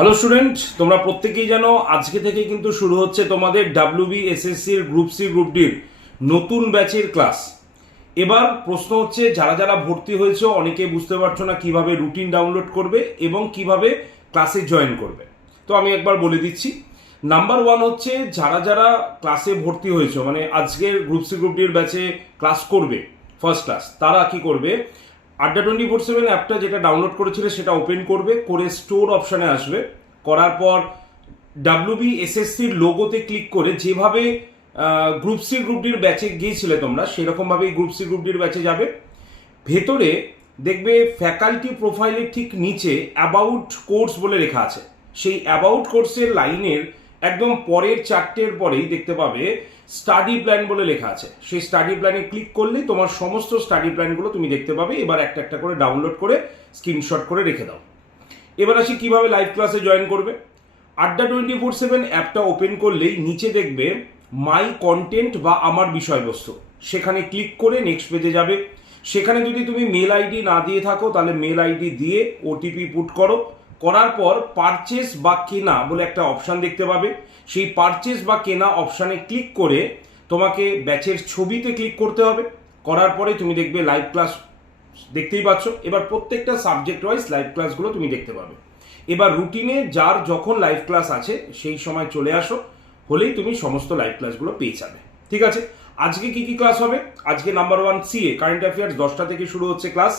Hello student, তোমরা প্রত্যেকেই জানো আজকে থেকে কিন্তু শুরু হচ্ছে তোমাদের WBSSC এর গ্রুপ সি গ্রুপ ডির নতুন ব্যাচের ক্লাস। এবার প্রশ্ন হচ্ছে, যারা যারা ভর্তি হয়েছে অনেকে বুঝতে পারছো না কিভাবে রুটিন ডাউনলোড করবে এবং কিভাবে ক্লাসে জয়েন করবে। তো আমি একবার বলে দিচ্ছি। নাম্বার ওয়ান হচ্ছে, যারা যারা ক্লাসে ভর্তি হয়েছে, মানে আজকের গ্রুপ সি গ্রুপ ডির ব্যাচে ক্লাস করবে ফার্স্ট ক্লাস, তারা কি করবে, আড্ডা 24/7 অ্যাপটা যেটা ডাউনলোড করেছিলে সেটা ওপেন করবে, করে স্টোর অপশানে আসবে, করার পর WBSSCর লোগোতে ক্লিক করে যেভাবে গ্রুপ সি গ্রুপ ডির ব্যাচে গিয়েছিলে তোমরা সেরকমভাবেই গ্রুপ সি গ্রুপ ডির ব্যাচে যাবে। ভেতরে দেখবে ফ্যাকাল্টি প্রোফাইলের ঠিক নিচে অ্যাবাউট কোর্স বলে লেখা আছে। সেই অ্যাবাউট কোর্সের লাইনের একদম পরের চারটের পরেই দেখতে পাবে স্টাডি প্ল্যান বলে লেখা আছে। সেই স্টাডি প্ল্যানে ক্লিক করলেই তোমার সমস্ত স্টাডি প্ল্যানগুলো তুমি দেখতে পাবে। এবার একটা একটা করে ডাউনলোড করে স্ক্রিনশট করে রেখে দাও। এবার আসি কিভাবে লাইভ ক্লাসে জয়েন করবে। আড্ডা 24/7 অ্যাপটা ওপেন করলেই নিচে দেখবে মাই কন্টেন্ট বা আমার বিষয়বস্তু, সেখানে ক্লিক করে নেক্সট পেজে যাবে। সেখানে যদি তুমি মেল আইডি না দিয়ে থাকো তাহলে মেল আইডি দিয়ে ওটিপি পুট করো। করার পর পারচেস বা কেনা বলে একটা অপশান দেখতে পাবে। সেই পারচেস বা কেনা অপশানে ক্লিক করে তোমাকে ব্যাচের ছবিতে ক্লিক করতে হবে। করার পরে তুমি দেখবে লাইভ ক্লাস দেখতেই পাচ্ছ। এবার প্রত্যেকটা সাবজেক্ট ওয়াইজ লাইভ ক্লাসগুলো তুমি দেখতে পাবে। এবার রুটিনে যার যখন লাইভ ক্লাস আছে সেই সময় চলে আসো, হলেই তুমি সমস্ত লাইভ ক্লাসগুলো পেয়ে যাবে। ঠিক আছে, আজকে কি কি ক্লাস হবে? আজকে number one CA current affairs 10টা থেকে শুরু হচ্ছে ক্লাস,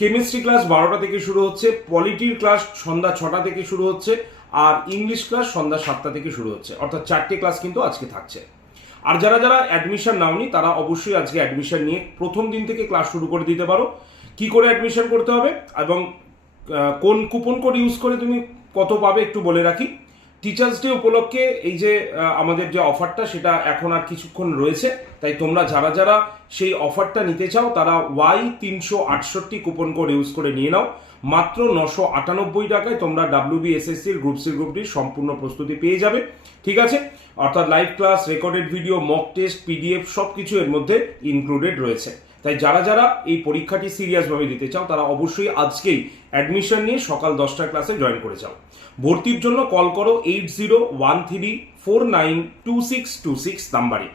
কেমিস্ট্রি ক্লাস 12টা থেকে শুরু হচ্ছে, পলিটির ক্লাস সন্ধ্যা 6টা থেকে শুরু হচ্ছে, আর ইংলিশ ক্লাস সন্ধ্যা 7টা থেকে শুরু হচ্ছে। অর্থাৎ 4টে ক্লাস কিন্তু আজকে থাকছে। আর যারা যারা অ্যাডমিশন নাওনি তারা অবশ্যই আজকে অ্যাডমিশন নিয়ে প্রথম দিন থেকে ক্লাস শুরু করে দিতে পারো। কি করে অ্যাডমিশন করতে হবে এবং কোন কুপন কোড ইউজ করে তুমি কত পাবে একটু বলে রাখি। টিচার্স ডে উপলক্ষে এই যে আমাদের যে অফারটা সেটা এখন আর কিছুক্ষণ রয়েছে, তাই তোমরা যারা যারা সেই অফারটা নিতে চাও তারা Y368 কুপন কোড ইউজ করে নিয়ে নাও। মাত্র 998 টাকায় তোমরা WBSSCর গ্রুপ সি গ্রুপ ডির সম্পূর্ণ প্রস্তুতি পেয়ে যাবে। ঠিক আছে, অর্থাৎ live class, recorded video, mock test, PDF সব কিছু এর মধ্যে ইনক্লুডেড রয়েছে। তাই যারা যারা এই পরীক্ষাটি সিরিয়াসভাবে দিতে চাও তারা অবশ্যই আজকেই অ্যাডমিশন নিয়ে সকাল 10টার ক্লাসে জয়েন করে যাও। ভর্তির জন্য কল করো 8013492626 নাম্বারে,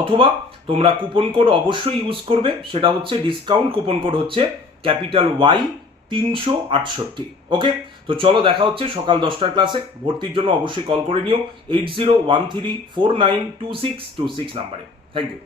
অথবা তোমরা কুপন কোড অবশ্যই ইউজ করবে, সেটা হচ্ছে ডিসকাউন্ট কুপন কোড হচ্ছে ক্যাপিটাল Y368। ওকে, তো চলো দেখা হচ্ছে সকাল 10টার ক্লাসে। ভর্তির জন্য অবশ্যই কল করে নিও 8013492626 নাম্বারে। Thank you.